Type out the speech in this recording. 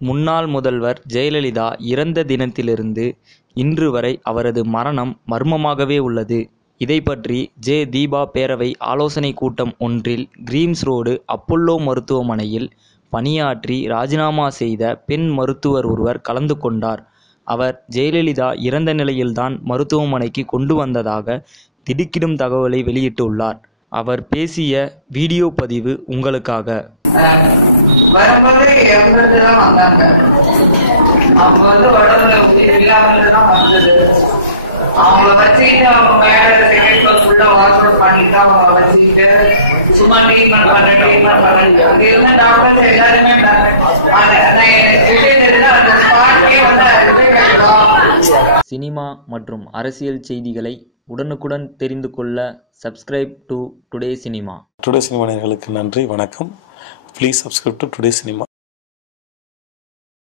முன்னாள் முதல்வர் ஜெயலலிதா இறந்த தினத்திலிருந்து இன்று வரை அவரது மரணம் மர்மமாகவே உள்ளது. இதைப்பற்றி தீபா பேரவை ஆலோசனைக் கூட்டம் ஒன்றில் கிரீம்ஸ் ரோடு அப்போலோ மருத்துவமனையில் பணியாற்றி ராஜினாமா செய்த பெண் மருத்துவர் ஒருவர் கலந்து கொண்டார். அவர் ஜெயலலிதா இறந்த நிலையில்தான் மருத்துவமனைக்கு கொண்டு வந்ததாக திடுக்கிடும் தகவலை வெளியிட்டுள்ளார். அவர் பேசிய வீடியோ பதிவு உங்களுக்காக. வரும்போது எங்களுக்கு தான் வந்தாங்க. அவங்க உடம்புல இல்லாமல் தான் வந்தது. அவங்கள வச்சுக்கிட்டு அவங்க மேல செகண்ட் ஃப்ளோர் ஃபுல்லா வாஷ் அவுட் பண்ணிட்டு அவங்க வச்சுக்கிட்டு சும்மா ட்ரீட்மெண்ட் பண்ண அங்க இருந்த டாக்டர்ஸ் எல்லாருமே சினிமா மற்றும் அரசியல் செய்திகளை உடனுக்குடன் தெரிந்து கொள்ள subscribe to today cinema. Today cinema நேயர்களுக்கு நன்றி, வணக்கம். Please subscribe to today cinema.